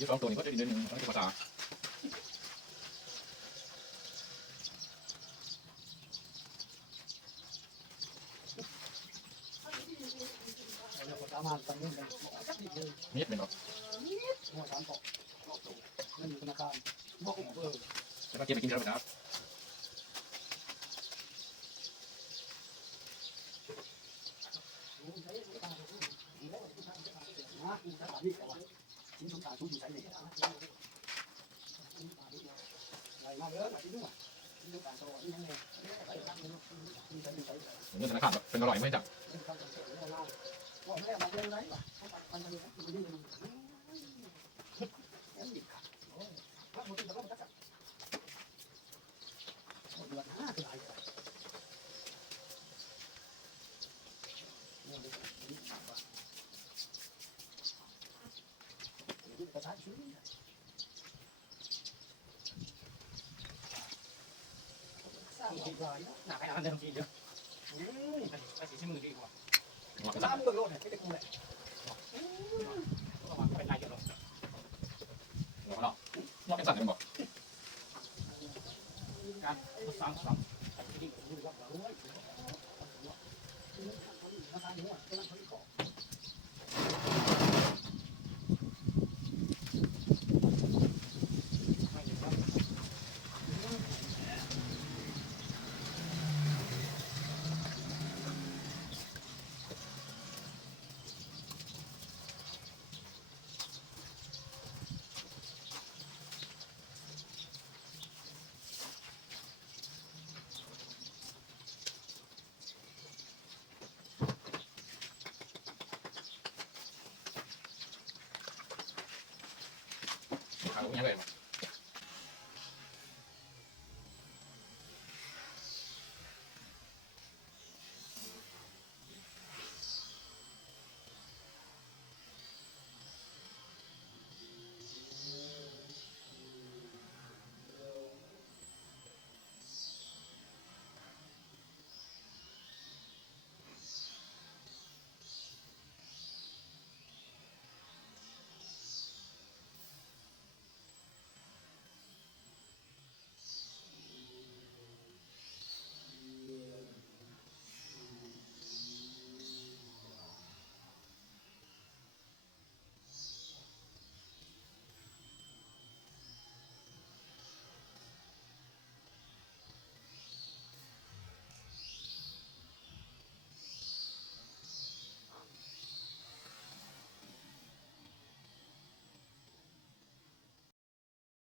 ที่สองตัวนี้ก็จะดีนิดนึงต้องภาษานิดหนึ่งครับแล้วก็เก็บไปกินแล้วนะครับเงินธนาคารเป็นอร่อยไม่จับหนักให้อันเดิมทีเยอะไปสีมือดีกว่า น้ำเบิกโลดเนี่ยเป็นกูแหละ ระวังเป็นลายเดียว เราเป็นสัตว์เป็นบอก การซ้ำซ้ขาลูกยังไง